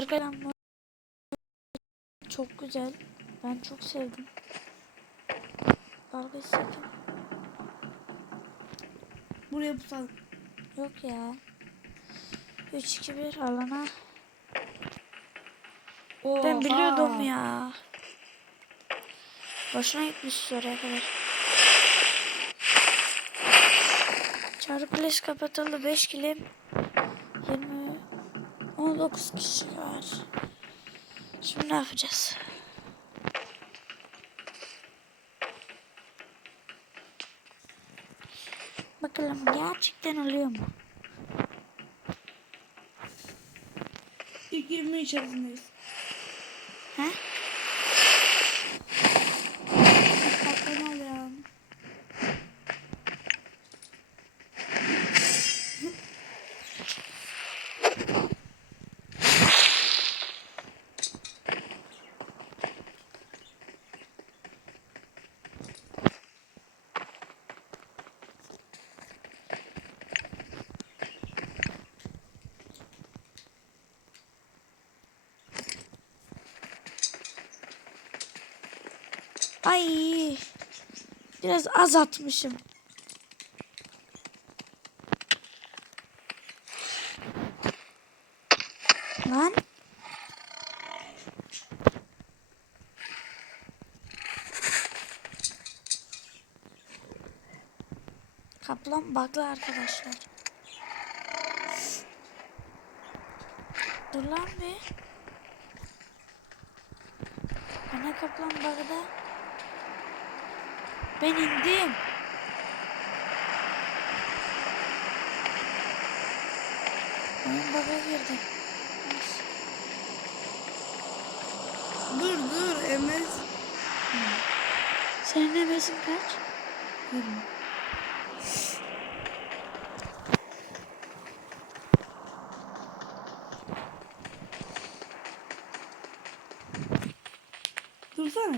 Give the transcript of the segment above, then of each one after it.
Arkadan çok güzel. Ben çok sevdim. Dalga istedim. Buraya pusalım. Yok ya. 3 2 1 alana. Ben biliyordum ya. Boşuna gitmiş oraya kadar. Çağrı Place kapatıldı. 5 kilim. 20 19 kişi var. Şimdi ne yapacağız? Bakalım gerçekten oluyor mu? İlk 20 içerisindeyiz. Ay. Biraz az atmışım. Lan. Kaplan baklı arkadaşlar. Dur lan bir. Bana kaplan bagda. Ben indim. Oyun bug'a girdi. Dur dur Emez. Senin hevesin kaç? 20. Dursana.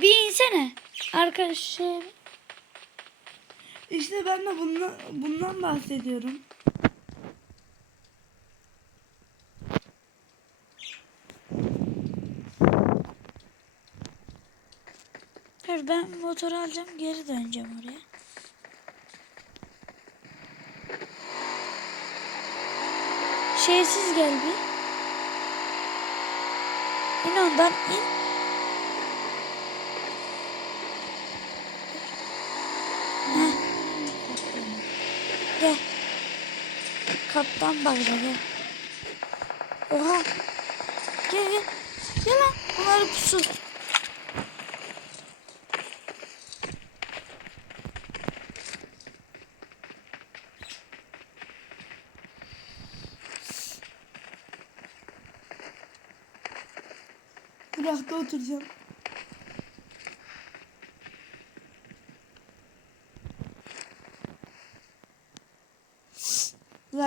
Bir insene. Arkadaşım. İşte ben de bundan, bundan bahsediyorum. Dur ben motoru alacağım geri döneceğim oraya. Şeysiz gel bir. İn ondan in. Heh. Gel. Kaptan gel. Oha. Gel gel. Gel lan. Bunları pusu. Durakta oturacağım.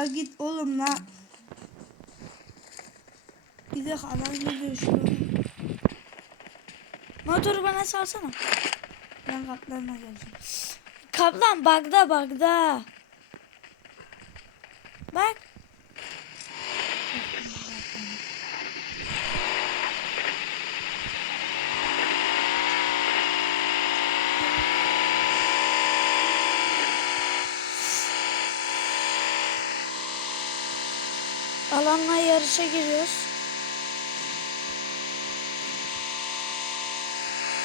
Git oğlum la. Bir de alan geliyor şu. Motoru bana salsana. Ben kaplarına geleceğim. Kaplan bagda bagda. Bak. Alanla yarışa giriyoruz.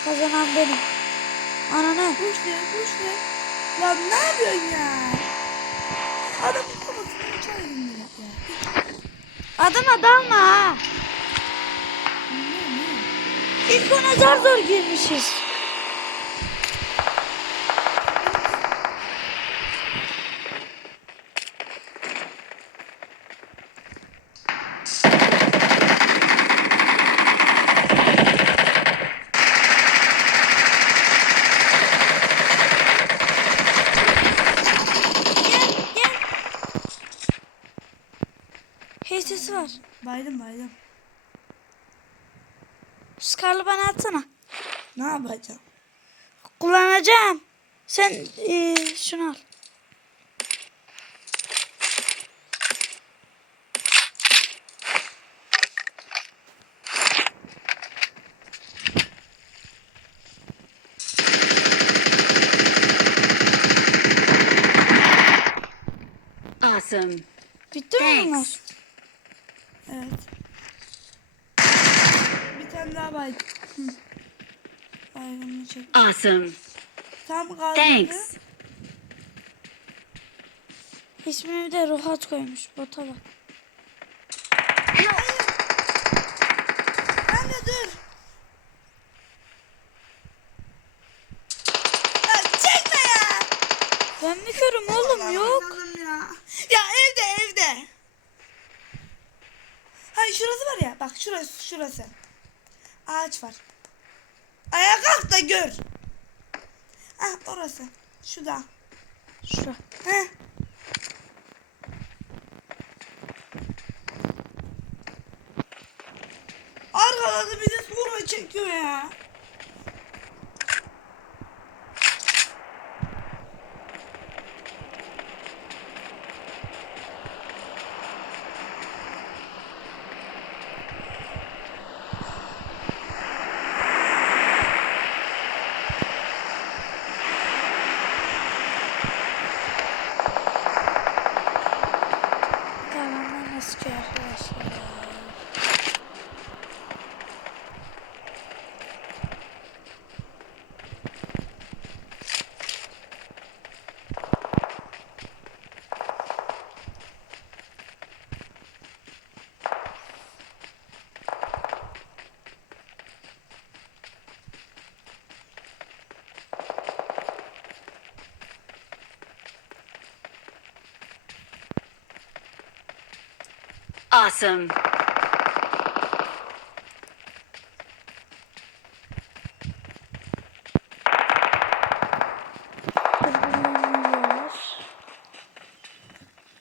Kazanan benim. Ananı. Kuş ne kuş ne? Lan ne yapıyorsun ya? Adamın kafasını uçaydın direkt ya. Adama dalma ha. Ne ne? İlk ona zar zor girmişiz. Scar'lı bana atsana. Ne yapacağım? Kullanacağım. Sen e, şunu al. Awesome. Bitti mi bunlar? Evet. Bir tane daha bay. Baygınını çek. Awesome. Tam kaldı. Thanks. İsmini bir de Ruhat koymuş. Bota bak. Anne dur. Ya çekme ya. Ben mi körüm oğlum yok. Ya. ya evde evde. Hani şurası var ya bak şurası şurası. Ağaç var. Ayağa kalk da gör. Ah orası. Şu da. Şura. Heh. Arkada de sonra çekiyor ya. Arkadaşlar. Awesome.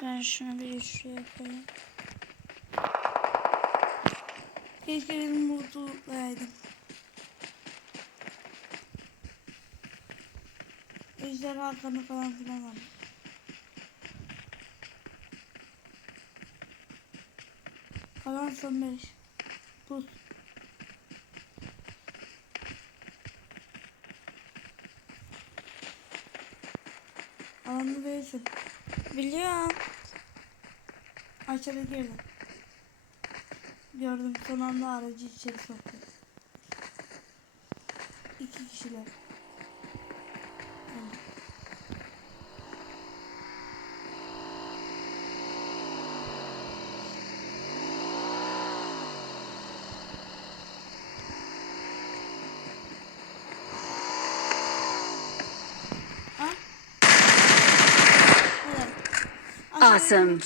Ben şunu bir şuraya koyayım. Keşke benim mutlulaydım. Ejderha kanı falan filan var. Kalan son beş. Pus. Alanda değilsin. Biliyorum. Aşağıda girdim. Gördüm son anda aracı içeri soktu. İki kişiler. Evet. Ha? Evet. Aşağıda Awesome.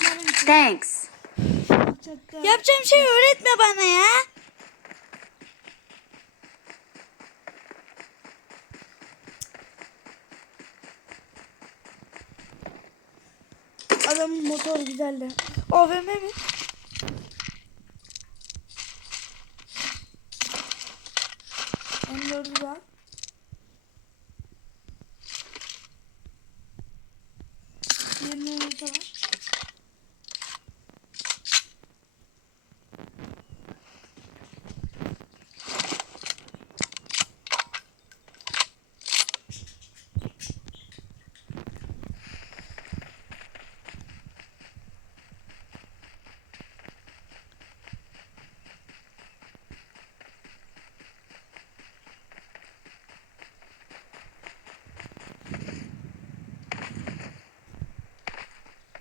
Thanks. Yapacağım şey öğretme bana ya. Adamın motor güzeldi. AVM mi? M4'ü var. Yirmi yumurta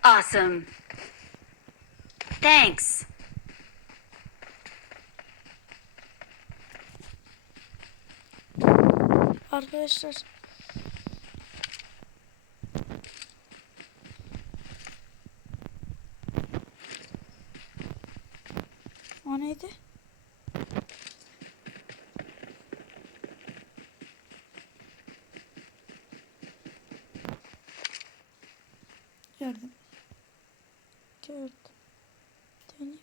Awesome. Thanks. Arkadaşlar. O neydi? Gördüm. Gördüm. Döneyim.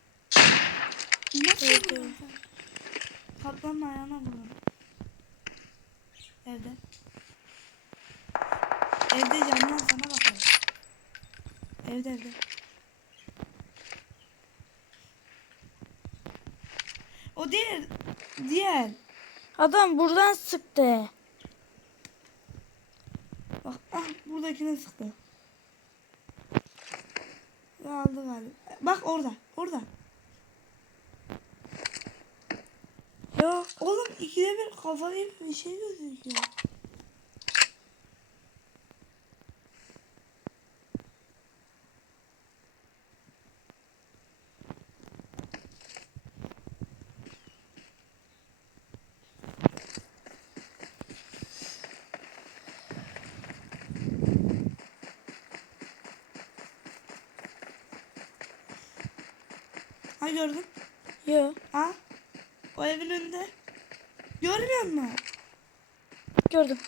Nasıl Gördüm. vuruyorsun sen? Kaplanın ayağına vurdum. Evde. Evde camdan sana bakıyor. Evde evde. O diğer diğer. Adam buradan sıktı. Bak ah buradakine sıktı. Aldı galiba. Bak orada. Orada. Yok. Oğlum ikide bir kafayı bir şey gözüküyor. Ha gördüm. Yok. Ha? O evin önünde. Görmüyor musun? Gördüm.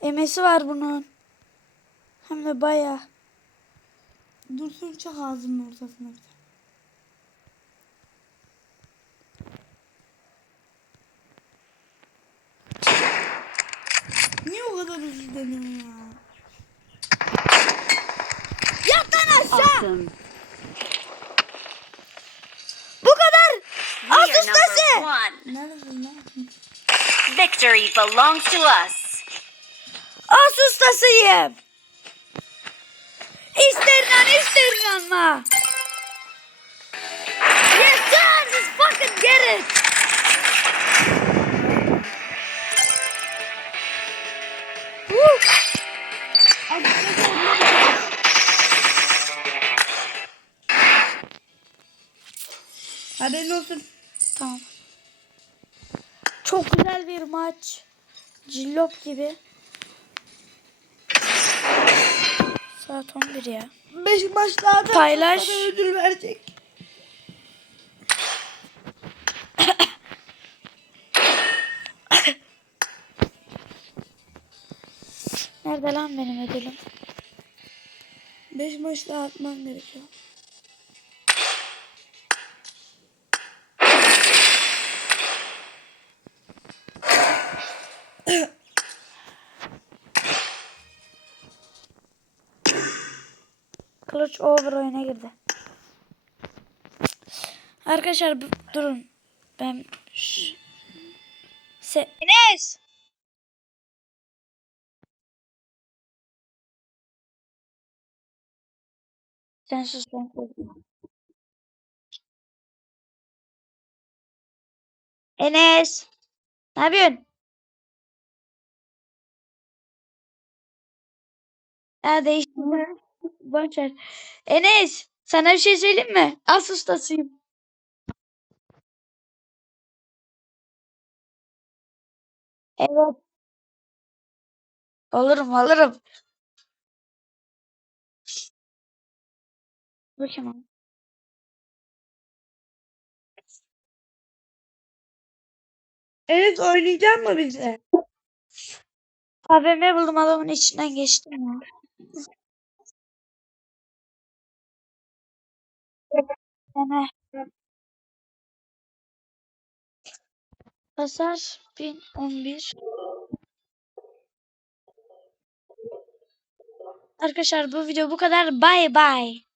Emesi var bunun. Hem de bayağı. Dursun çak ağzının ortasına bir. Niye o kadar hızlı deniyorsun ya? Awesome. Bu kadar. Are ustası. Victory belongs to us. As ustasıyım. İster inan ister inanma. Yes sir, just fucking get it. Haberin olsun. Tamam. Çok güzel bir maç. Cillop gibi. Saat 11 ya. Beş maç daha da Paylaş. ödül verecek. Nerede lan benim ödülüm? Beş maç daha atman gerekiyor. Kılıç over oyuna girdi. Arkadaşlar durun. Ben Şş. Se Enes! Sen sus ben. Enes! Ne yapıyorsun? Ha değiştim. Boş ver. Enes! Sana bir şey söyleyeyim mi? As ustasıyım. Evet. Olurum olurum. Bakayım. Evet oynayacak mı bize? AVM buldum adamın içinden geçtim ya. Dene. Pazar 1011. Arkadaşlar bu video bu kadar. Bye bye.